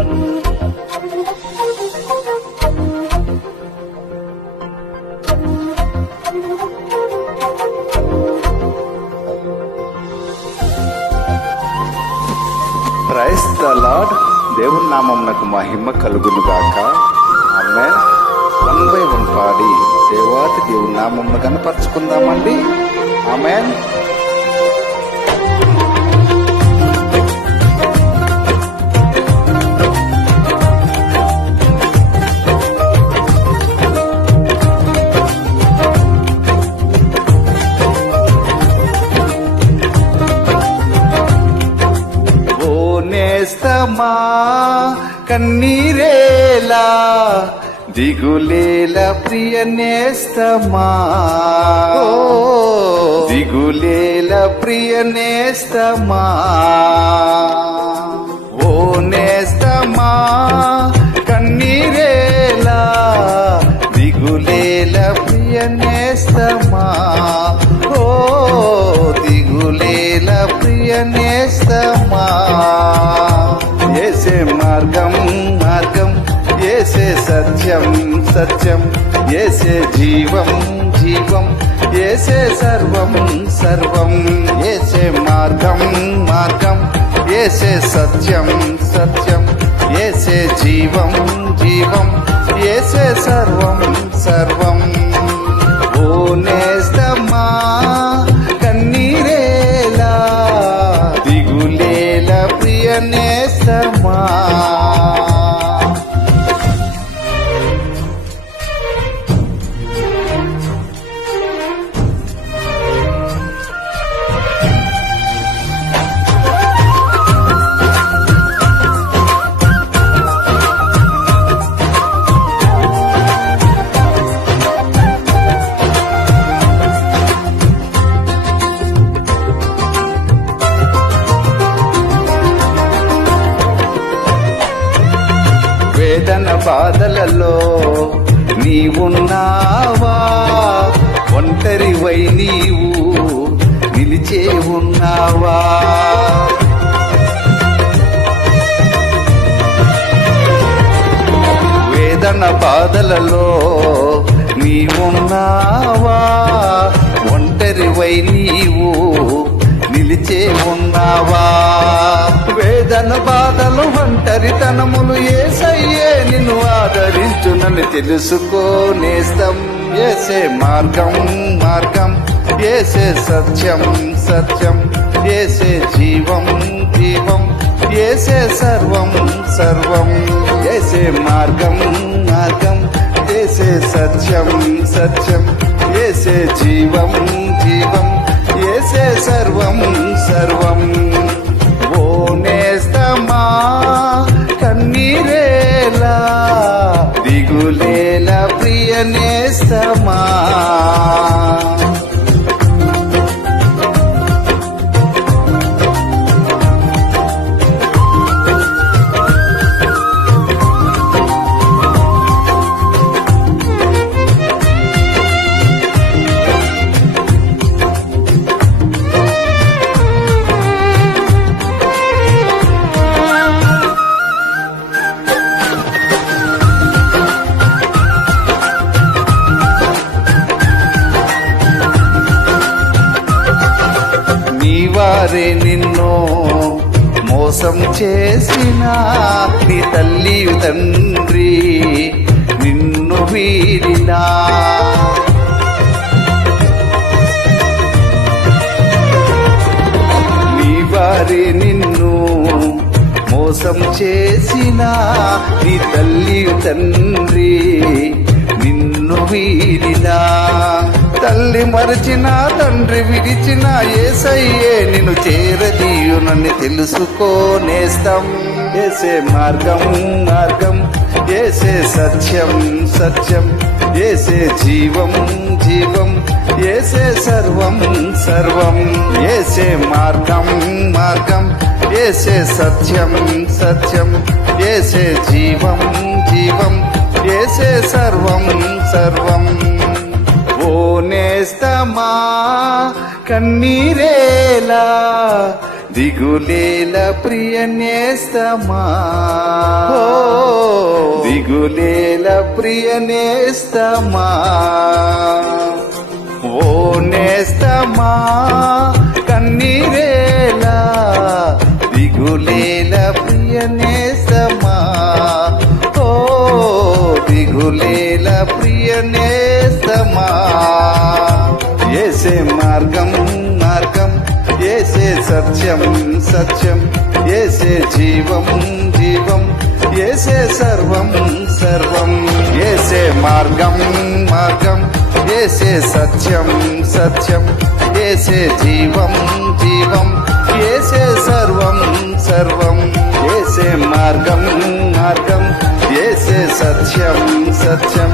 Praise the lord. దేవుని నామమునకు మహిమ కలుగును గాక. ఆమేన్. 1 by 1 పాడి దేవాతి దేవుని నామమును కనపరుచుకుందామండి. ఆమేన్. నేస్తమా కన్నీరేలా దిగులేల ప్రియ నేస్తమా, దిగులేల ప్రియ నేస్తమా. ఓ నేస్తమా కన్నీరేలా దిగులేల ప్రియ నేస్తమా, ఓ దిగులేల ప్రియ నేస్తమా. ఏసే మార్గం మార్గం, ఏసే సత్యం సత్యం, ఏసే జీవం జీవం, ఏసే సర్వం సర్వం. ఏసే మార్గం మార్గం, ఏసే సత్యం సత్యం, ఏసే జీవం జీవం, ఏసే సర్వం సర్వం. ఓ నేస్తమా కన్నీరేలా దిగులేల ప్రియ నేస్తమా. వేదన బాధలలో నీవున్నావా, ఒంటరివై నీవు నిలిచే ఉన్నావా. వేదన బాధలలో నీవున్నావా, ఒంటరివై నీవు నిలిచే ఉన్నావా. వేదన బాధలు ఒంటరితనములు యేసయ్యే నిన్ను ఆదరించునని తెలుసుకో నేస్తం. ఏసే మార్గం మార్గం, ఏసే సత్యం సత్యం, ఏసే జీవం జీవం, ఏసే సర్వం సర్వం. ఏసే మార్గం మార్గం, ఏసే సత్యం సత్యం, ఏసే జీవం జీవం, ఏసే సర్వం సర్వం. ఓ నేస్తమా కన్నీరేలా దిగులేల ప్రియ నేస్తమా. వారే నిన్ను మోసం చేసిన నీ తల్లి తండ్రి నిన్ను వీడినా, నీ వారే నిన్ను మోసం చేసిన నీ తల్లి తండ్రి నిన్ను వీడినా. తల్లి మరచిన తండ్రి విడిచిన యేసయ్యే నిన్ను చేరదీయునని తెలుసుకో నేస్తం. ఏసే మార్గం మార్గం, ఏసే సత్యం సత్యం, ఏసే జీవం జీవం, ఏసే సర్వం సర్వం. ఏసే మార్గం మార్గం, ఏసే సత్యం సత్యం, ఏసే జీవం జీవం, ఏసే సర్వం సర్వం. ఓ నేస్తమా కన్నీరేలా దిగులేల ప్రియ నేస్తమా, దిగులేల ప్రియ నేస్తమా, ఓ నేస్తమా కన్నీరేలా, దిగులేల ప్రియ నేస్తమా, ఓ దిగులేల ప్రియ నేస్తమా. యేసే మార్గం మార్గం, యేసే సత్యం సత్యం, యేసే జీవం జీవం, యేసే సర్వం సర్వం. యేసే మార్గం మార్గం, యేసే సత్యం సత్యం, యేసే జీవం జీవం, యేసే సర్వం సర్వం. యేసే మార్గం మార్గం, యేసే సత్యం సత్యం,